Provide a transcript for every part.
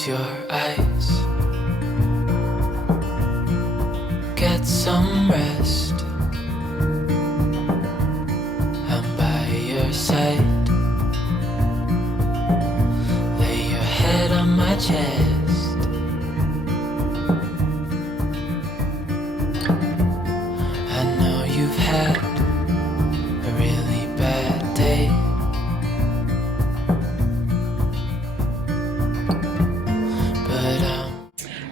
Close your eyes. Get some rest. I'm by your side. Lay your head on my chest. I know you've had a really bad day.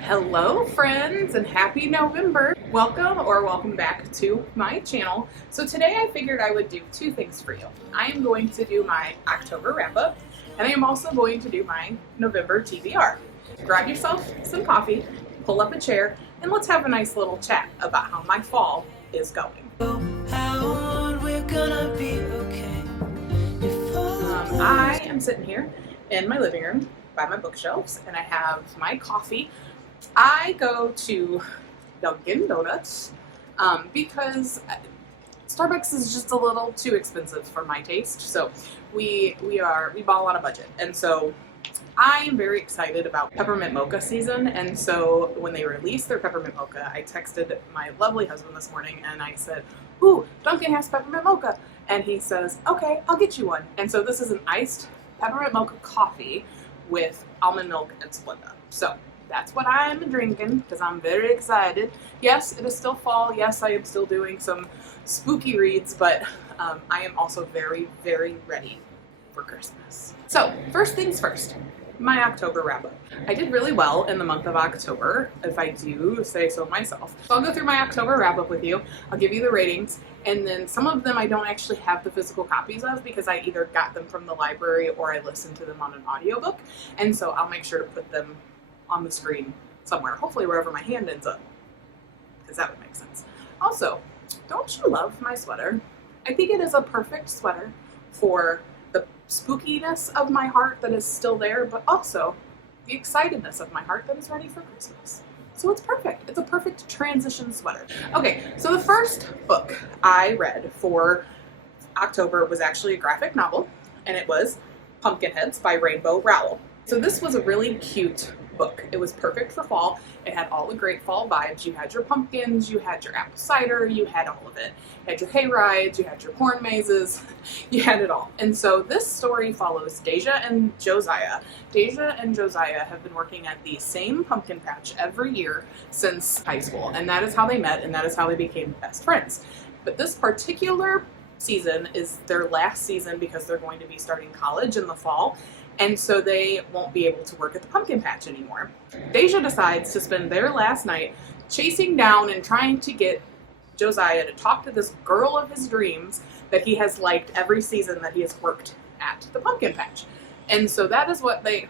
Hello friends and happy November. Welcome back to my channel. So today I figured I would do two things for you. I am going to do my October wrap up and I am also going to do my November TBR. Grab yourself some coffee, pull up a chair, and let's have a nice little chat about how my fall is going. I am sitting here in my living room by my bookshelves and I have my coffee. I go to Dunkin' Donuts because Starbucks is just a little too expensive for my taste. So we ball on a budget, and so I am very excited about peppermint mocha season. And so when they released their peppermint mocha, I texted my lovely husband this morning and I said, "Ooh, Dunkin' has peppermint mocha," and he says, "Okay, I'll get you one." And so this is an iced peppermint mocha coffee with almond milk and Splenda. So that's what I'm drinking because I'm very excited. Yes, it is still fall. Yes, I am still doing some spooky reads, but I am also very, very ready for Christmas. So first things first, my October wrap up. I did really well in the month of October, if I do say so myself. So I'll go through my October wrap up with you. I'll give you the ratings, and then some of them I don't actually have the physical copies of because I either got them from the library or I listened to them on an audiobook, and so I'll make sure to put them on the screen somewhere, hopefully wherever my hand ends up, because that would make sense. Also, don't you love my sweater? I think it is a perfect sweater for the spookiness of my heart that is still there, but also the excitedness of my heart that is ready for Christmas. So it's perfect. It's a perfect transition sweater. Okay, so the first book I read for October was actually a graphic novel, and it was Pumpkinheads by Rainbow Rowell. So this was a really cute book. It was perfect for fall. It had all the great fall vibes. You had your pumpkins, you had your apple cider, you had all of it. You had your hay rides, you had your corn mazes, you had it all. And so this story follows Deja and Josiah. Deja and Josiah have been working at the same pumpkin patch every year since high school, and that is how they met and that is how they became best friends. But this particular season is their last season because they're going to be starting college in the fall, and so they won't be able to work at the pumpkin patch anymore. Deja decides to spend their last night chasing down and trying to get Josiah to talk to this girl of his dreams that he has liked every season that he has worked at the pumpkin patch. And so that is what they,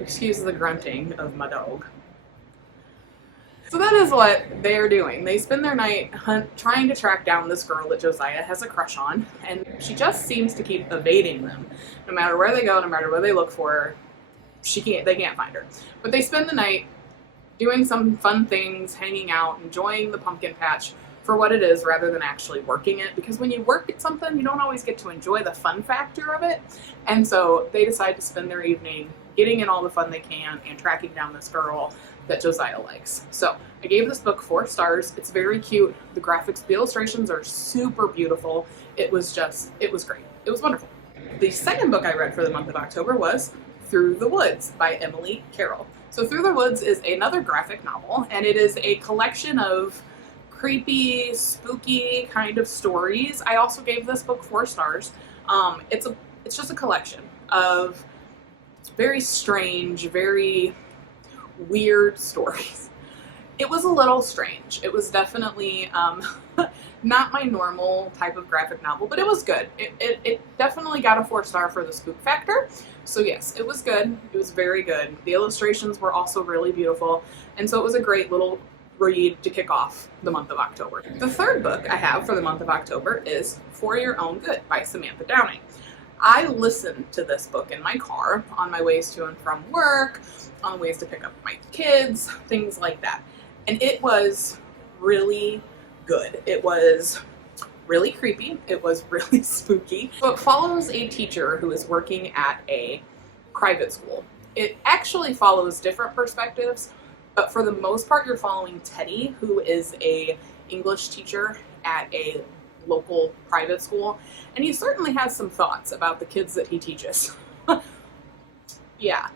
excuse the grunting of my dog. So that is what they're doing. They spend their night trying to track down this girl that Josiah has a crush on, and she just seems to keep evading them. No matter where they go, no matter where they look for her, they can't find her. But they spend the night doing some fun things, hanging out, enjoying the pumpkin patch for what it is rather than actually working it, because when you work at something, you don't always get to enjoy the fun factor of it. And so they decide to spend their evening getting in all the fun they can and tracking down this girl that Josiah likes. So I gave this book 4 stars. It's very cute. The graphics, the illustrations are super beautiful. It was great. It was wonderful. The second book I read for the month of October was Through the Woods by Emily Carroll. So Through the Woods is another graphic novel, and it is a collection of creepy, spooky kind of stories. I also gave this book 4 stars. It's just a collection of very strange, very weird stories. It was a little strange. It was definitely not my normal type of graphic novel, but it was good. It definitely got a 4 star for the spook factor. So yes, it was good. It was very good. The illustrations were also really beautiful, and so it was a great little read to kick off the month of October. The third book I have for the month of October is For Your Own Good by Samantha Downing. I listened to this book in my car on my ways to and from work, on ways to pick up my kids, things like that. And it was really good. It was really creepy. It was really spooky. So it follows a teacher who is working at a private school. It actually follows different perspectives, but for the most part, you're following Teddy, who is a English teacher at a local private school, and he certainly has some thoughts about the kids that he teaches. Yeah.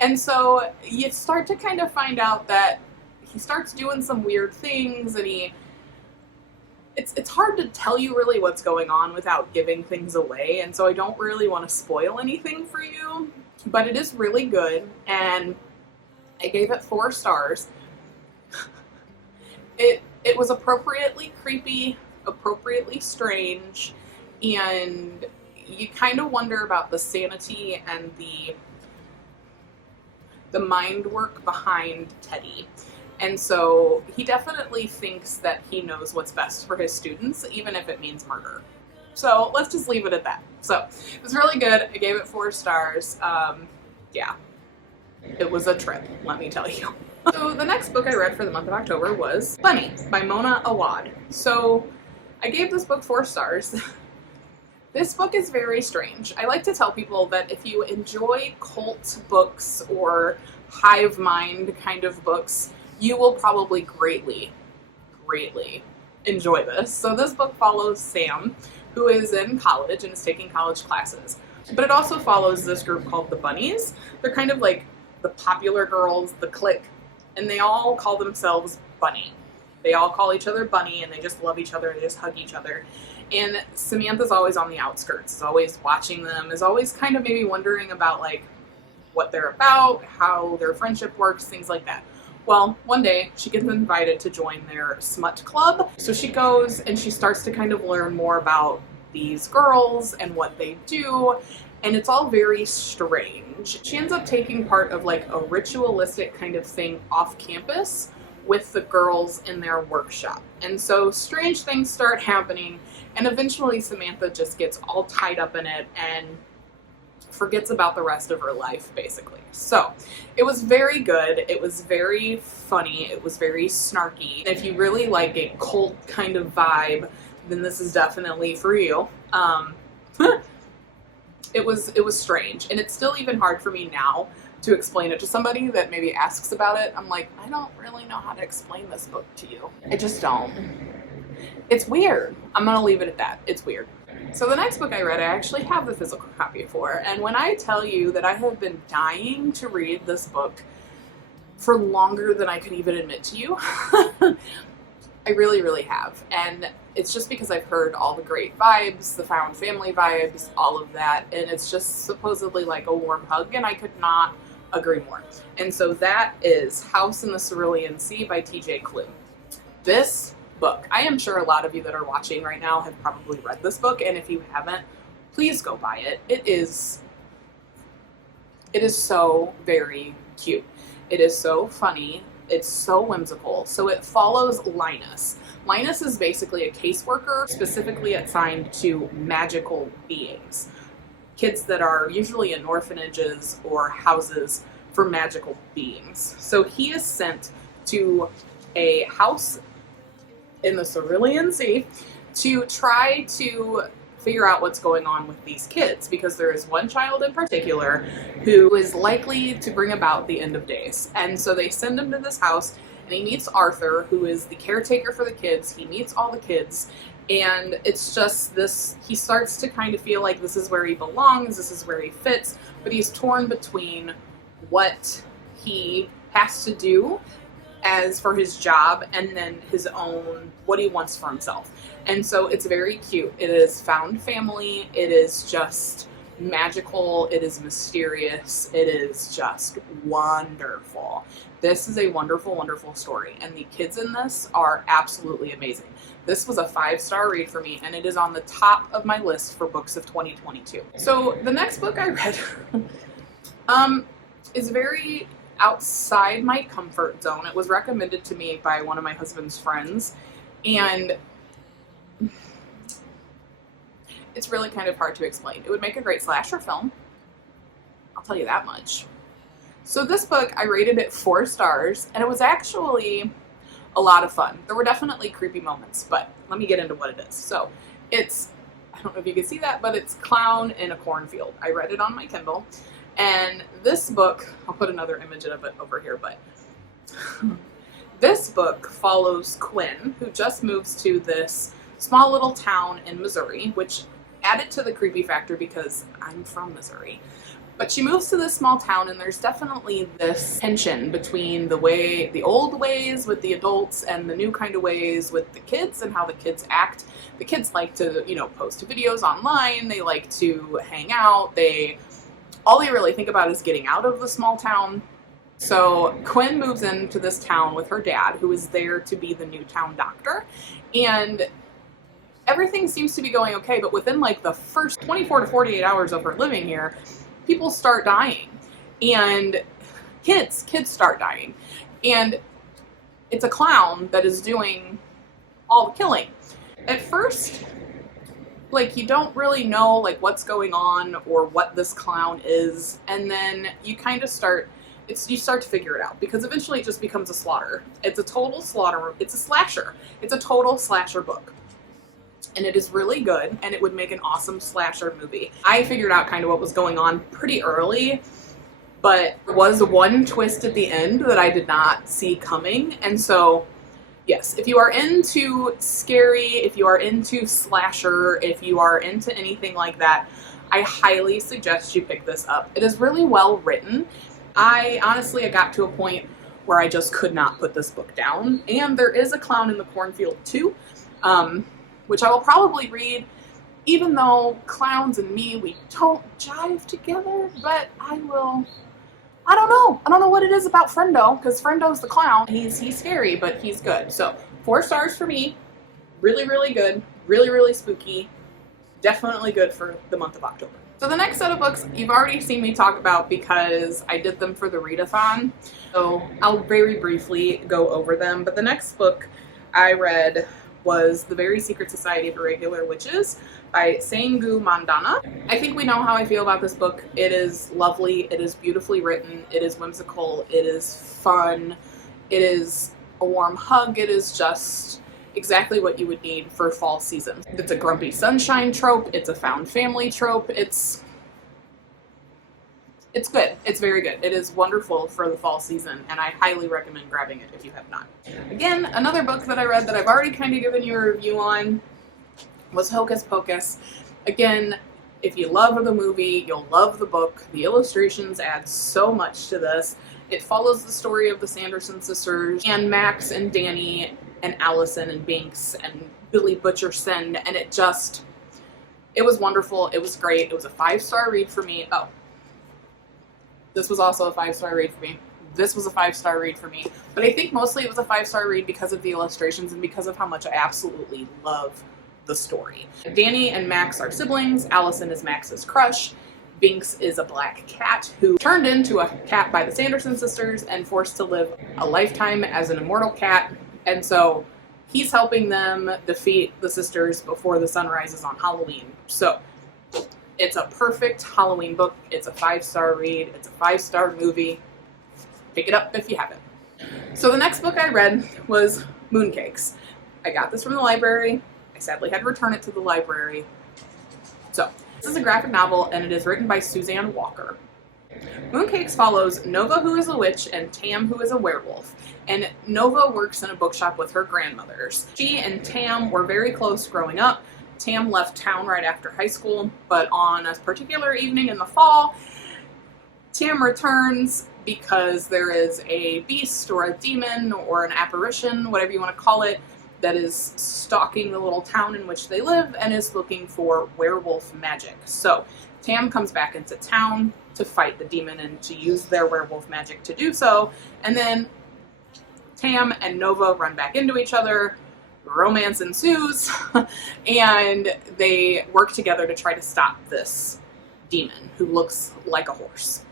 And so you start to kind of find out that he starts doing some weird things, and it's hard to tell you really what's going on without giving things away, and so I don't really want to spoil anything for you, but it is really good, and I gave it 4 stars. It was appropriately creepy, appropriately strange, and you kind of wonder about the sanity and the mind work behind Teddy. And so he definitely thinks that he knows what's best for his students, even if it means murder. So let's just leave it at that. So it was really good. I gave it 4 stars. Yeah, it was a trip, let me tell you. So the next book I read for the month of October was Bunny by Mona Awad. So I gave this book 4 stars. This book is very strange. I like to tell people that if you enjoy cult books or hive mind kind of books, you will probably greatly enjoy this. So this book follows Sam, who is in college and is taking college classes. But it also follows this group called the Bunnies. They're kind of like the popular girls, the clique, and they all call themselves Bunny. They all call each other Bunny, and they just love each other, they just hug each other. And Samantha's always on the outskirts, is always watching them, is always kind of maybe wondering about like what they're about, how their friendship works, things like that. Well, one day she gets invited to join their smut club. So she goes and she starts to kind of learn more about these girls and what they do. And it's all very strange. She ends up taking part of like a ritualistic kind of thing off campus with the girls in their workshop. And so strange things start happening, and eventually Samantha just gets all tied up in it and forgets about the rest of her life, basically. So it was very good. It was very funny. It was very snarky. If you really like a cult kind of vibe, then this is definitely for you. It was strange, and it's still even hard for me now to explain it to somebody that maybe asks about it. I'm like, I don't really know how to explain this book to you. I just don't. It's weird. I'm gonna leave it at that. It's weird. So the next book I read, I actually have the physical copy for, and when I tell you that I have been dying to read this book for longer than I could even admit to you, I really have. And it's just because I've heard all the great vibes, the found family vibes, all of that, and it's just supposedly like a warm hug, and I could not agree more. And so that is House in the Cerulean Sea by TJ Klune. This book, I am sure a lot of you that are watching right now have probably read this book, and if you haven't, please go buy it. It is so very cute. It is so funny. It's so whimsical. So it follows Linus. Linus is basically a caseworker specifically assigned to magical beings. Kids that are usually in orphanages or houses for magical beings. So he is sent to a house in the Cerulean Sea to try to figure out what's going on with these kids, because there is one child in particular who is likely to bring about the end of days. And so they send him to this house, and he meets Arthur, who is the caretaker for the kids. He meets all the kids, and it's just this, he starts to kind of feel like this is where he belongs, this is where he fits, but he's torn between what he has to do as for his job and then his own, what he wants for himself. And so it's very cute. It is found family. It is just magical. It is mysterious. It is just wonderful. This is a wonderful, wonderful story. And the kids in this are absolutely amazing. This was a 5-star read for me, and it is on the top of my list for books of 2022. So the next book I read is very outside my comfort zone. It was recommended to me by one of my husband's friends, and it's really kind of hard to explain. It would make a great slasher film, I'll tell you that much. So this book, I rated it 4 stars, and it was actually a lot of fun. There were definitely creepy moments, but let me get into what it is. So it's, I don't know if you can see that, but it's Clown in a Cornfield. I read it on my Kindle, And this book, I'll put another image of it over here, but this book follows Quinn, who just moves to this small little town in Missouri, which added to the creepy factor because I'm from Missouri. But she moves to this small town, and there's definitely this tension between the old ways with the adults and the new kind of ways with the kids and how the kids act. The kids like to, post videos online. They like to hang out. All they really think about is getting out of the small town. So Quinn moves into this town with her dad, who is there to be the new town doctor. And everything seems to be going okay, but within like the first 24 to 48 hours of her living here, people start dying, and kids start dying, and it's a clown that is doing all the killing. At first, like, you don't really know like what's going on or what this clown is, and then you kind of you start to figure it out, because eventually it just becomes a slaughter. It's a total slaughter. It's a slasher. It's a total slasher book. And it is really good, and it would make an awesome slasher movie. I figured out kind of what was going on pretty early, but there was one twist at the end that I did not see coming. And so, yes, if you are into scary, if you are into slasher, if you are into anything like that, I highly suggest you pick this up. It is really well written. I got to a point where I just could not put this book down. And there is a clown in the cornfield too, which I will probably read, even though clowns and me, we don't jive together, but I don't know what it is about Friendo, because Frendo's the clown. He's scary, but he's good. So 4 stars for me. Really, really good. Really, really spooky. Definitely good for the month of October. So the next set of books you've already seen me talk about because I did them for the readathon. So I'll very briefly go over them. But the next book I read was The Very Secret Society of Irregular Witches by Sengu Mandana. I think we know how I feel about this book. It is lovely. It is beautifully written. It is whimsical. It is fun. It is a warm hug. It is just exactly what you would need for fall season. It's a grumpy sunshine trope. It's a found family trope. It's good. It's very good. It is wonderful for the fall season, and I highly recommend grabbing it if you have not. Again, another book that I read that I've already kind of given you a review on was Hocus Pocus. Again, if you love the movie, you'll love the book. The illustrations add so much to this. It follows the story of the Sanderson sisters, and Max and Danny and Allison and Binks and Billy Butcherson, and it was wonderful. It was great. It was a 5-star read for me. Oh, this was also a 5-star read for me. This was a 5-star read for me. But I think mostly it was a 5-star read because of the illustrations and because of how much I absolutely love the story. Danny and Max are siblings. Allison is Max's crush. Binks is a black cat who turned into a cat by the Sanderson sisters and forced to live a lifetime as an immortal cat. And so he's helping them defeat the sisters before the sun rises on Halloween. So it's a perfect Halloween book. It's a 5-star read. It's a 5-star movie. Pick it up if you haven't. So the next book I read was Mooncakes. I got this from the library. I sadly had to return it to the library. So this is a graphic novel, and it is written by Suzanne Walker. Mooncakes follows Nova, who is a witch, and Tam, who is a werewolf. And Nova works in a bookshop with her grandmothers. She and Tam were very close growing up. Tam left town right after high school, but on a particular evening in the fall, Tam returns because there is a beast or a demon or an apparition, whatever you want to call it, that is stalking the little town in which they live and is looking for werewolf magic. So Tam comes back into town to fight the demon and to use their werewolf magic to do so, and then Tam and Nova run back into each other. Romance ensues, and they work together to try to stop this demon who looks like a horse,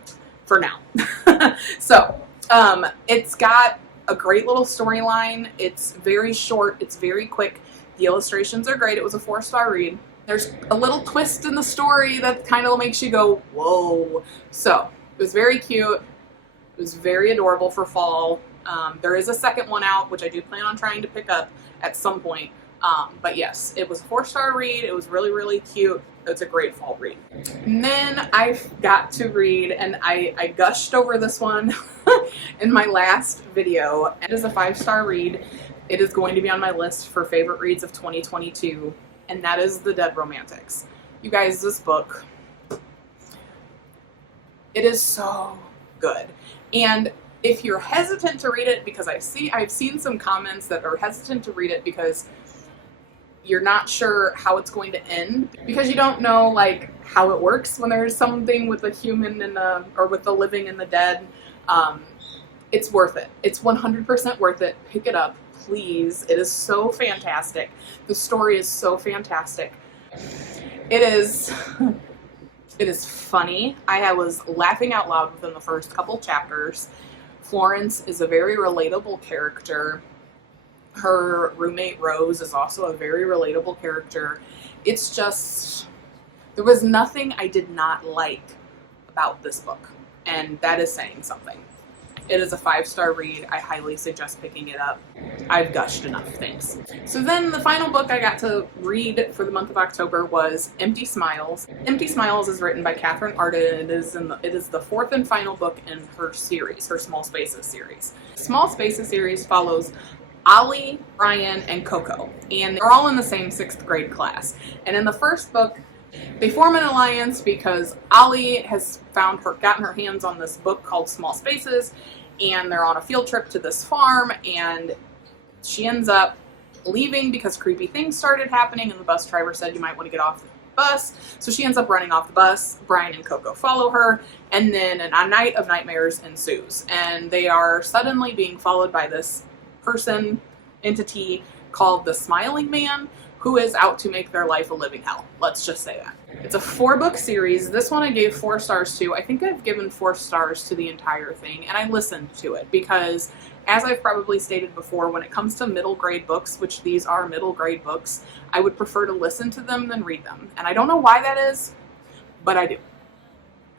for now. So, it's got a great little storyline. It's very short. It's very quick. The illustrations are great. It was a 4-star read. There's a little twist in the story that kind of makes you go, whoa. So, it was very cute. It was very adorable for fall. There is a second one out, which I do plan on trying to pick up at some point. But yes, it was a 4-star read. It was really, really cute. It's a great fall read. And then I got to read, and I gushed over this one in my last video. It is a 5-star read. It is going to be on my list for favorite reads of 2022, and that is The Dead Romantics. You guys, this book, it is so good. And if you're hesitant to read it, because I've seen some comments that are hesitant to read it because you're not sure how it's going to end, because you don't know like how it works when there's something with the human and or with the living and the dead. It's worth it. It's 100% worth it. Pick it up, please. It is so fantastic. The story is so fantastic. It is funny. I was laughing out loud within the first couple chapters. Florence is a very relatable character. Her roommate Rose is also a very relatable character. It's just, there was nothing I did not like about this book, and that is saying something. It is a 5-star read. I highly suggest picking it up. I've gushed enough, thanks. So then the final book I got to read for the month of October was Empty Smiles. Empty Smiles is written by Catherine Arden, and it is the 4th and final book in her series, her Small Spaces series. Small Spaces series follows Ollie, Brian, and Coco, and they're all in the same 6th grade class. And in the first book, they form an alliance because Ollie has gotten her hands on this book called Small Spaces, and they're on a field trip to this farm, and she ends up leaving because creepy things started happening, and the bus driver said you might want to get off the bus. So she ends up running off the bus. Brian and Coco follow her, and then a night of nightmares ensues, and they are suddenly being followed by this entity called the Smiling Man, who is out to make their life a living hell. Let's just say that. It's a 4-book series. This one I gave 4 stars to. I think I've given 4 stars to the entire thing, and I listened to it because, as I've probably stated before, when it comes to middle grade books, which these are middle grade books, I would prefer to listen to them than read them. And I don't know why that is, but I do.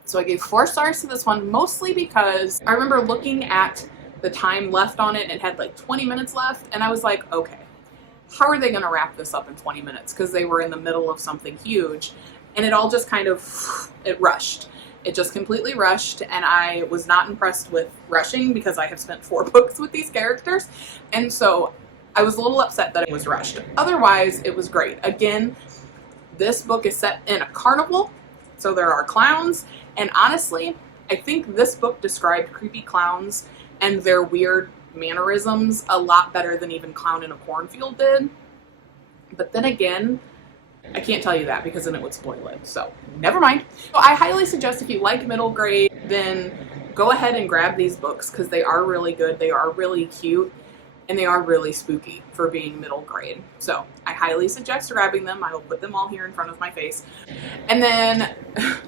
So I gave 4 stars to this one, mostly because I remember looking at the time left on it, and it had like 20 minutes left, and I was like, okay, how are they going to wrap this up in 20 minutes? Because they were in the middle of something huge, and it all just kind of, it rushed. It just completely rushed, and I was not impressed with rushing because I have spent 4 books with these characters, and so I was a little upset that it was rushed. Otherwise, it was great. Again, this book is set in a carnival, so there are clowns, and honestly, I think this book described creepy clowns and their weird mannerisms a lot better than even Clown in a Cornfield did. But then again, I can't tell you that because then it would spoil it, so never mind. So I highly suggest, if you like middle grade, then go ahead and grab these books because they are really good, they are really cute, and they are really spooky for being middle grade. So I highly suggest grabbing them. I will put them all here in front of my face. And then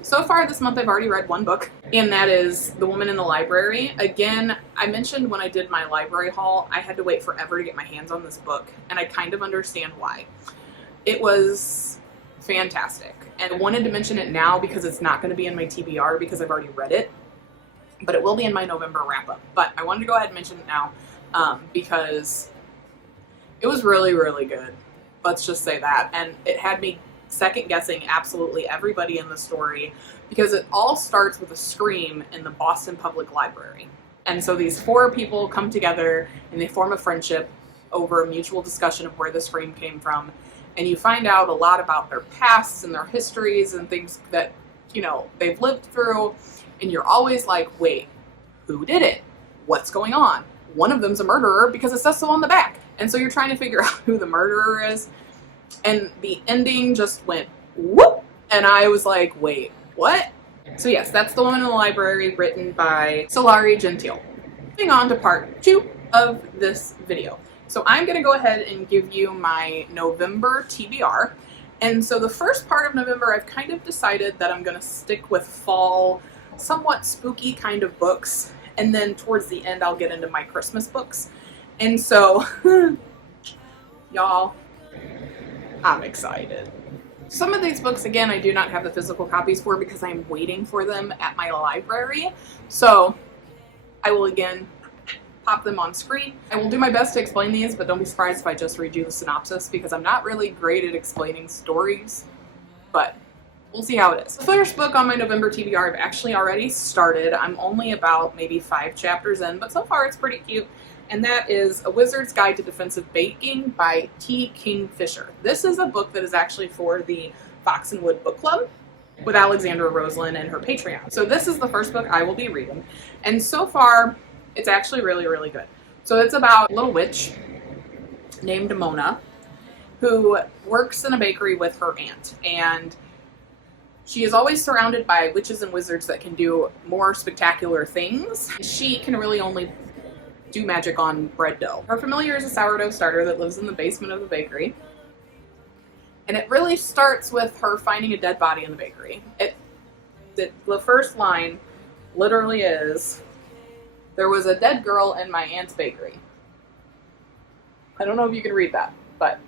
so far this month I've already read 1 book, and that is The Woman in the Library. Again, I mentioned when I did my library haul, I had to wait forever to get my hands on this book, and I kind of understand why. It was fantastic, and I wanted to mention it now because it's not going to be in my TBR because I've already read it, but it will be in my November wrap-up. But I wanted to go ahead and mention it now because it was really, really good. Let's just say that. And it had me second guessing absolutely everybody in the story because it all starts with a scream in the Boston Public Library. And so these 4 people come together and they form a friendship over a mutual discussion of where the scream came from. And you find out a lot about their pasts and their histories and things that, you know, they've lived through. And you're always like, wait, who did it? What's going on? One of them's a murderer because it says so on the back. And so you're trying to figure out who the murderer is. And the ending just went whoop. And I was like, wait, what? So yes, that's The Woman in the Library, written by Solari Gentile. Moving on to part 2 of this video. So I'm going to go ahead and give you my November TBR. And so the first part of November, I've kind of decided that I'm going to stick with fall, somewhat spooky kind of books. And then towards the end, I'll get into my Christmas books. And so, y'all, I'm excited. Some of these books, again, I do not have the physical copies for because I'm waiting for them at my library. So I will again pop them on screen. I will do my best to explain these, but don't be surprised if I just read you the synopsis because I'm not really great at explaining stories, but we'll see how it is. The first book on my November TBR I've actually already started. I'm only about maybe 5 chapters in, but so far it's pretty cute. And that is A Wizard's Guide to Defensive Baking by T. Kingfisher. This is a book that is actually for the Fox and Wood Book Club with Alexandra Roseland and her Patreon. So this is the first book I will be reading. And so far, it's actually really, really good. So it's about a little witch named Mona who works in a bakery with her aunt. And she is always surrounded by witches and wizards that can do more spectacular things. She can really only do magic on bread dough. Her familiar is a sourdough starter that lives in the basement of the bakery. And it really starts with her finding a dead body in the bakery. The first line literally is, "There was a dead girl in my aunt's bakery." I don't know if you can read that, but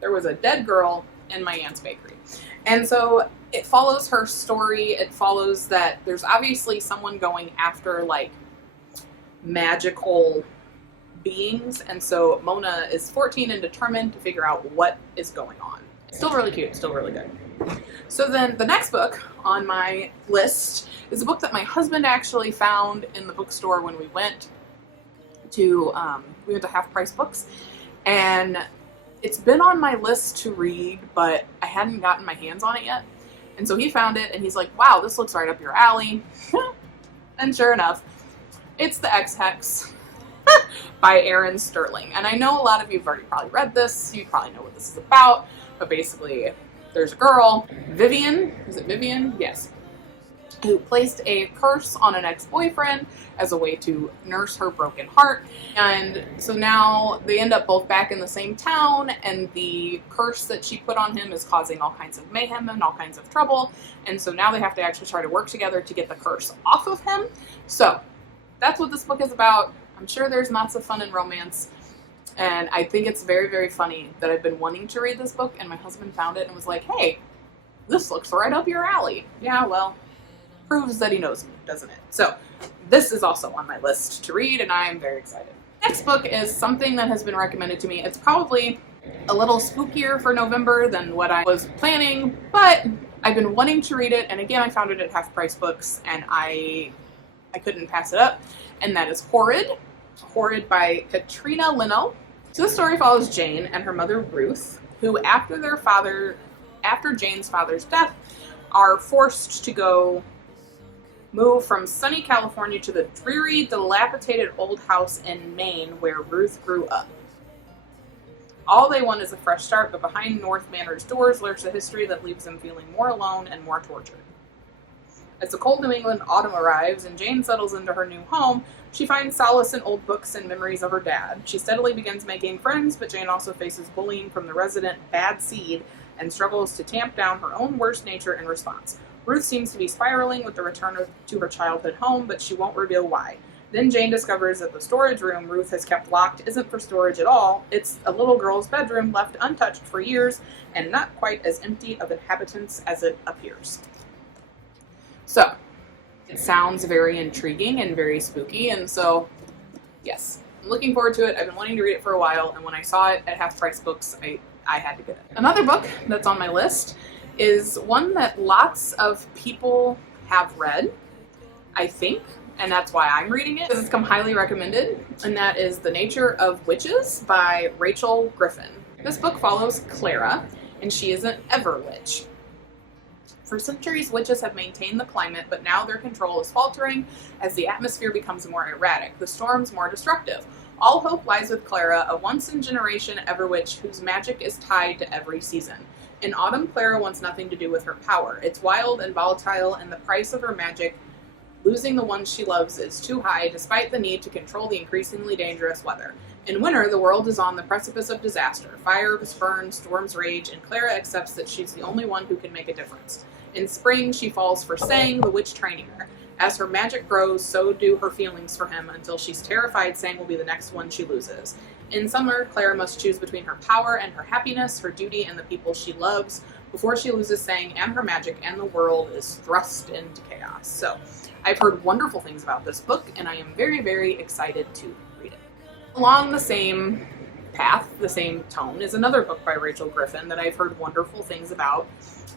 there was a dead girl in my aunt's bakery. And so it follows her story. It follows that there's obviously someone going after like magical beings, and so Mona is 14 and determined to figure out what is going on. Still really cute, still really good. So then the next book on my list is a book that my husband actually found in the bookstore when we went to Half Price Books, and it's been on my list to read, but I hadn't gotten my hands on it yet. And so he found it and he's like, "Wow, this looks right up your alley." And sure enough, it's The Ex-Hex by Erin Sterling. And I know a lot of you have already probably read this. You probably know what this is about. But basically, there's a girl, Vivian. Is it Vivian? Yes. Who placed a curse on an ex-boyfriend as a way to nurse her broken heart. And so now they end up both back in the same town, and the curse that she put on him is causing all kinds of mayhem and all kinds of trouble. And so now they have to actually try to work together to get the curse off of him. So that's what this book is about. I'm sure there's lots of fun and romance. And I think it's very, very funny that I've been wanting to read this book, and my husband found it and was like, "Hey, this looks right up your alley." Yeah, well, proves that he knows me, doesn't it? So this is also on my list to read, and I am very excited. Next book is something that has been recommended to me. It's probably a little spookier for November than what I was planning, but I've been wanting to read it, and again, I found it at Half Price Books, and I couldn't pass it up, and that is Horrid. Horrid by Katrina Leno. So this story follows Jane and her mother Ruth, who after Jane's father's death, are forced to move from sunny California to the dreary, dilapidated old house in Maine where Ruth grew up. All they want is a fresh start, but behind North Manor's doors lurks a history that leaves them feeling more alone and more tortured. As the cold New England autumn arrives and Jane settles into her new home, she finds solace in old books and memories of her dad. She steadily begins making friends, but Jane also faces bullying from the resident bad seed and struggles to tamp down her own worst nature in response. Ruth seems to be spiraling with the return to her childhood home, but she won't reveal why. Then Jane discovers that the storage room Ruth has kept locked isn't for storage at all. It's a little girl's bedroom left untouched for years and not quite as empty of inhabitants as it appears. So, it sounds very intriguing and very spooky, and so, yes, I'm looking forward to it. I've been wanting to read it for a while, and when I saw it at Half Price Books, I had to get it. Another book that's on my list is one that lots of people have read, I think, and that's why I'm reading it, because it's come highly recommended, and that is The Nature of Witches by Rachel Griffin. This book follows Clara, and she is an Everwitch. For centuries, witches have maintained the climate, but now their control is faltering as the atmosphere becomes more erratic, the storms more destructive. All hope lies with Clara, a once-in-generation Everwitch whose magic is tied to every season. In autumn, Clara wants nothing to do with her power. It's wild and volatile, and the price of her magic, losing the ones she loves, is too high, despite the need to control the increasingly dangerous weather. In winter, the world is on the precipice of disaster. Fires burn, storms rage, and Clara accepts that she's the only one who can make a difference. In spring, she falls for Sang, the witch training her. As her magic grows, so do her feelings for him until she's terrified Sang will be the next one she loses. In summer, Clara must choose between her power and her happiness, her duty and the people she loves. before she loses Sang and her magic and the world is thrust into chaos. So I've heard wonderful things about this book, and I am very, very excited to read it. Along the same path, the same tone, is another book by Rachel Griffin that I've heard wonderful things about,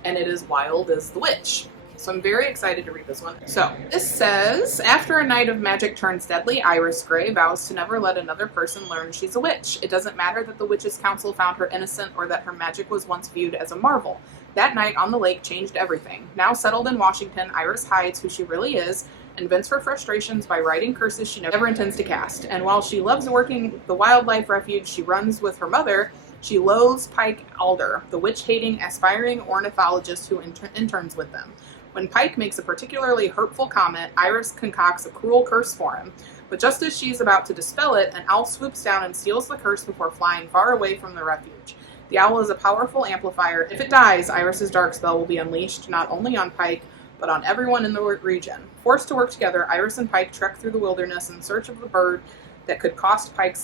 and it is Wild as the Witch. So I'm very excited to read this one. So this says, after a night of magic turns deadly, Iris Grey vows to never let another person learn she's a witch. It doesn't matter that the witches' council found her innocent or that her magic was once viewed as a marvel. That night on the lake changed everything. Now settled in Washington, Iris hides who she really is and vents her frustrations by writing curses she never intends to cast. And while she loves working the wildlife refuge she runs with her mother, she loathes Pike Alder, the witch-hating, aspiring ornithologist who interns with them. When Pike makes a particularly hurtful comment, Iris concocts a cruel curse for him. But just as she's about to dispel it, an owl swoops down and steals the curse before flying far away from the refuge. The owl is a powerful amplifier. If it dies, Iris's dark spell will be unleashed not only on Pike, but on everyone in the region. Forced to work together, Iris and Pike trek through the wilderness in search of the bird that could cost Pike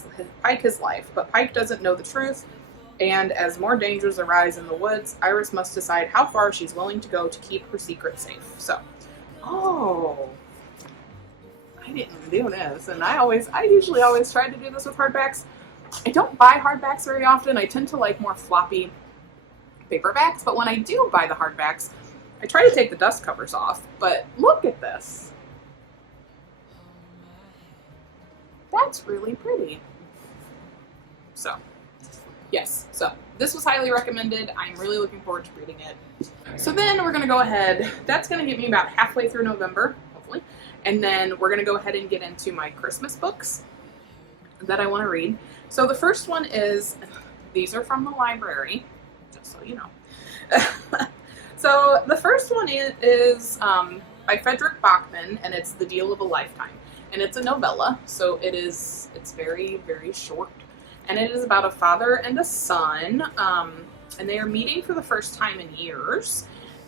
his life. But Pike doesn't know the truth, and as more dangers arise in the woods, Iris must decide how far she's willing to go to keep her secret safe. So, I didn't do this, and I usually always try to do this with hardbacks. I don't buy hardbacks very often. I tend to like more floppy paperbacks, but when I do buy the hardbacks, I try to take the dust covers off. But look at this. That's really pretty. So, yes, so this was highly recommended. I'm really looking forward to reading it. So then we're going to go ahead. That's going to get me about halfway through November, hopefully. And then we're going to go ahead and get into my Christmas books that I want to read. So the first one is, these are from the library, just so you know. So the first one is by Frederick Bachman, and it's The Deal of a Lifetime. And it's a novella, so it's very, very short. And it is about a father and a son, and they are meeting for the first time in years.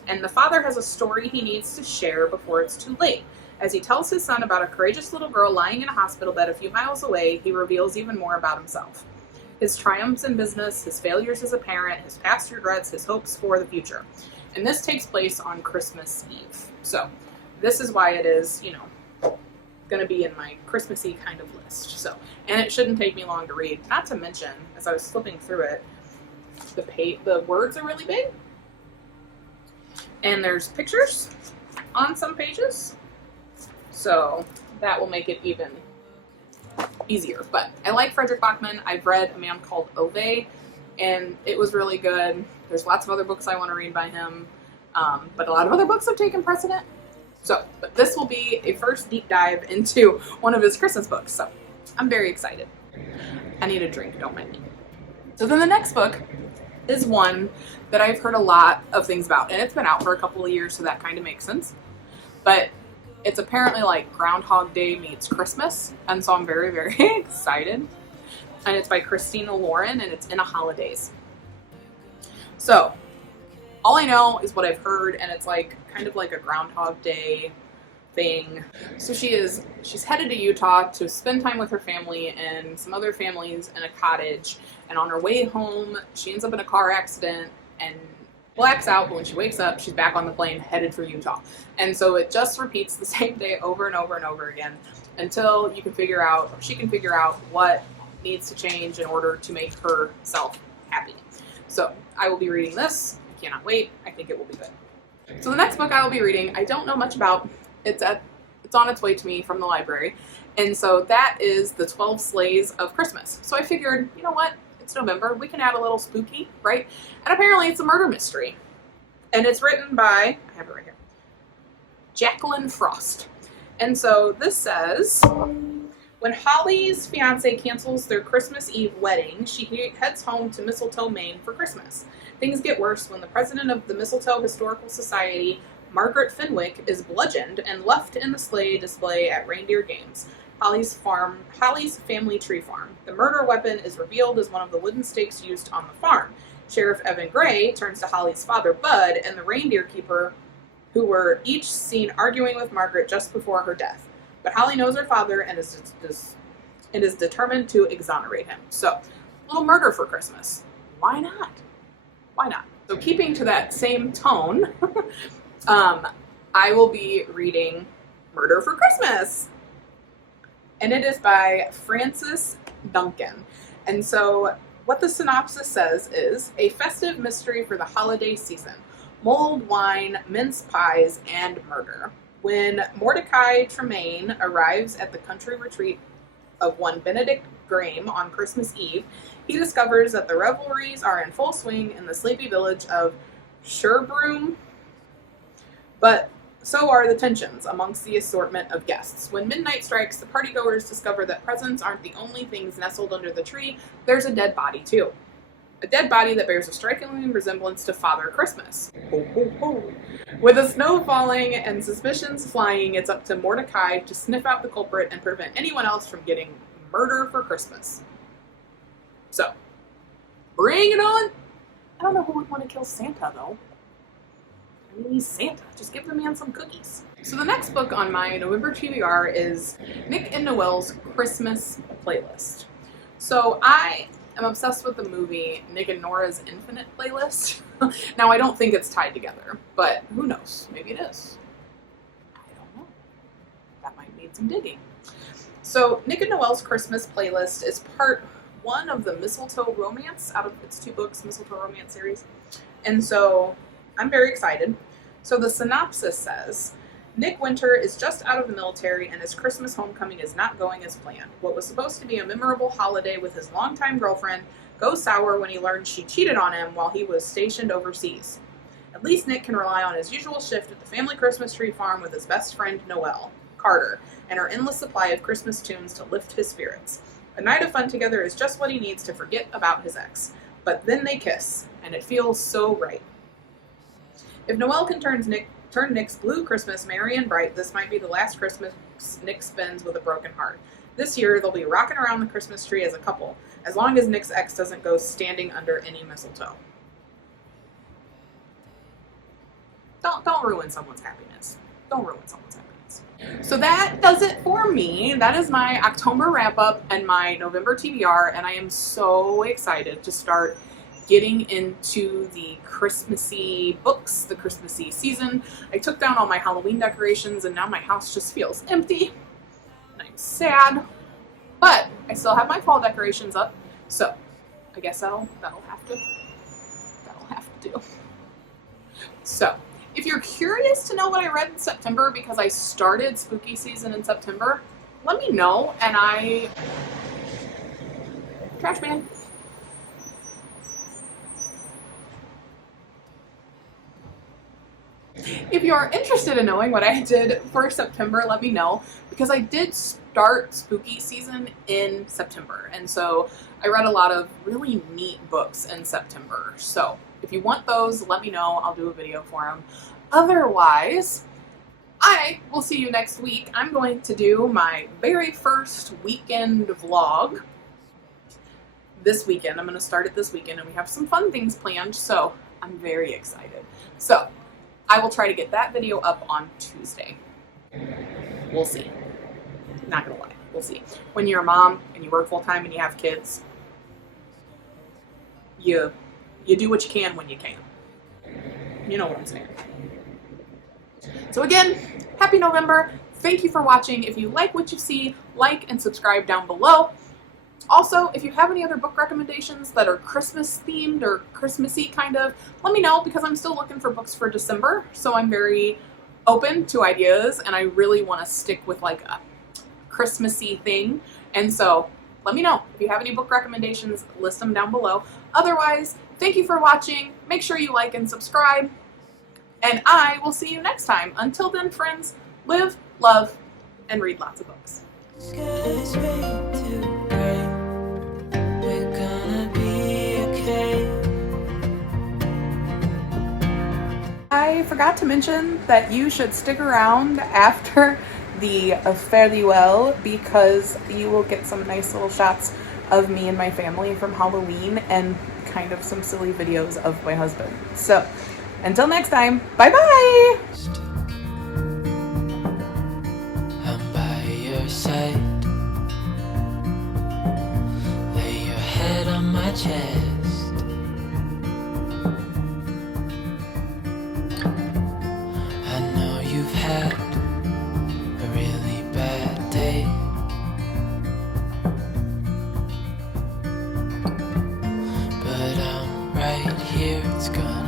And the father has a story he needs to share before it's too late. As he tells his son about a courageous little girl lying in a hospital bed a few miles away, he reveals even more about himself. His triumphs in business, his failures as a parent, his past regrets, his hopes for the future. And this takes place on Christmas Eve. So this is why it is, going to be in my Christmassy kind of list. So, and it shouldn't take me long to read. Not to mention, as I was flipping through it, the words are really big. And there's pictures on some pages. So that will make it even easier. But I like Frederick Bachman. I've read A Man Called Ove, and it was really good. There's lots of other books I want to read by him, but a lot of other books have taken precedent. So, but this will be a first deep dive into one of his Christmas books, so I'm very excited. I need a drink, don't mind me. So then the next book is one that I've heard a lot of things about, and it's been out for a couple of years, so that kind of makes sense. But it's apparently like Groundhog Day meets Christmas, and so I'm very, very excited. And it's by Christina Lauren, and it's In a Holidays. So, all I know is what I've heard, and it's like kind of like a Groundhog Day thing. So she's headed to Utah to spend time with her family and some other families in a cottage, and on her way home she ends up in a car accident and blacks out, but when she wakes up she's back on the plane headed for Utah. And so it just repeats the same day over and over and over again until she can figure out what needs to change in order to make herself happy. So I will be reading this. I cannot wait. I think it will be good. So the next book I will be reading, I don't know much about. It's on its way to me from the library. And so that is The 12 Sleighs of Christmas. So I figured, you know what? It's November. We can add a little spooky, right? And apparently it's a murder mystery. And it's written by, I have it right here, Jacqueline Frost. And so this says, when Holly's fiance cancels their Christmas Eve wedding, she heads home to Mistletoe, Maine for Christmas. Things get worse when the president of the Mistletoe Historical Society, Margaret Fenwick, is bludgeoned and left in the sleigh display at Reindeer Games, Holly's family tree farm. The murder weapon is revealed as one of the wooden stakes used on the farm. Sheriff Evan Gray turns to Holly's father, Bud, and the reindeer keeper, who were each seen arguing with Margaret just before her death. But Holly knows her father and is determined to exonerate him. So, a little murder for Christmas. Why not? why not? So keeping to that same tone, I will be reading Murder for Christmas. And it is by Frances Duncan. And so what the synopsis says is a festive mystery for the holiday season. Mulled wine, mince pies, and murder. When Mordecai Tremaine arrives at the country retreat of one Benedict Graham on Christmas Eve, he discovers that the revelries are in full swing in the sleepy village of Sherbrooke, but so are the tensions amongst the assortment of guests. When midnight strikes, the partygoers discover that presents aren't the only things nestled under the tree. There's a dead body, too. A dead body that bears a striking resemblance to Father Christmas. Ho, ho, ho. With the snow falling and suspicions flying, it's up to Mordecai to sniff out the culprit and prevent anyone else from getting murder for Christmas. So, bring it on! I don't know who would want to kill Santa, though. I mean, he's Santa. Just give the man some cookies. So the next book on my November TBR is Nick and Noelle's Christmas Playlist. So I am obsessed with the movie Nick and Nora's Infinite Playlist. Now, I don't think it's tied together, but who knows? Maybe it is. I don't know. That might need some digging. So Nick and Noelle's Christmas Playlist is part one of the Mistletoe Romance, out of its 2 books, Mistletoe Romance series. And so I'm very excited. So the synopsis says, Nick Winter is just out of the military and his Christmas homecoming is not going as planned. What was supposed to be a memorable holiday with his longtime girlfriend goes sour when he learns she cheated on him while he was stationed overseas. At least Nick can rely on his usual shift at the family Christmas tree farm with his best friend Noelle Carter and her endless supply of Christmas tunes to lift his spirits. A night of fun together is just what he needs to forget about his ex. But then they kiss, and it feels so right. If Noelle can turn Nick's blue Christmas merry and bright, this might be the last Christmas Nick spends with a broken heart. This year, they'll be rocking around the Christmas tree as a couple, as long as Nick's ex doesn't go standing under any mistletoe. Don't ruin someone's happiness. Don't ruin someone's happiness. So that does it for me. That is my October wrap-up and my November TBR, and I am so excited to start getting into the Christmassy books, the Christmassy season. I took down all my Halloween decorations and now my house just feels empty. And I'm sad. But I still have my fall decorations up, so I guess that'll have to do. So, if you're curious to know what I read in September, because I started spooky season in September, let me know and trash man. If you're interested in knowing what I did for September, let me know, because I did start spooky season in September, and so I read a lot of really neat books in September. So if you want those, let me know. I'll do a video for them. Otherwise, I will see you next week. I'm going to do my very first weekend vlog this weekend. I'm going to start it this weekend, and we have some fun things planned, so I'm very excited. So I will try to get that video up on Tuesday. We'll see. Not gonna lie, we'll see. When you're a mom and you work full time and you have kids, you do what you can when you can. You know what I'm saying. So again, happy November. Thank you for watching. If you like what you see, like and subscribe down below. Also, if you have any other book recommendations that are Christmas themed or Christmassy kind of, let me know, because I'm still looking for books for December. So I'm very open to ideas and I really want to stick with like a Christmassy thing. And so let me know if you have any book recommendations, list them down below. Otherwise, thank you for watching. Make sure you like and subscribe. And I will see you next time. Until then, friends, live, love, and read lots of books. I forgot to mention that you should stick around after the fare thee well, because you will get some nice little shots of me and my family from Halloween and kind of some silly videos of my husband. So until next time, bye bye! I'm by your side. Lay your head on my chest. here, it's gonna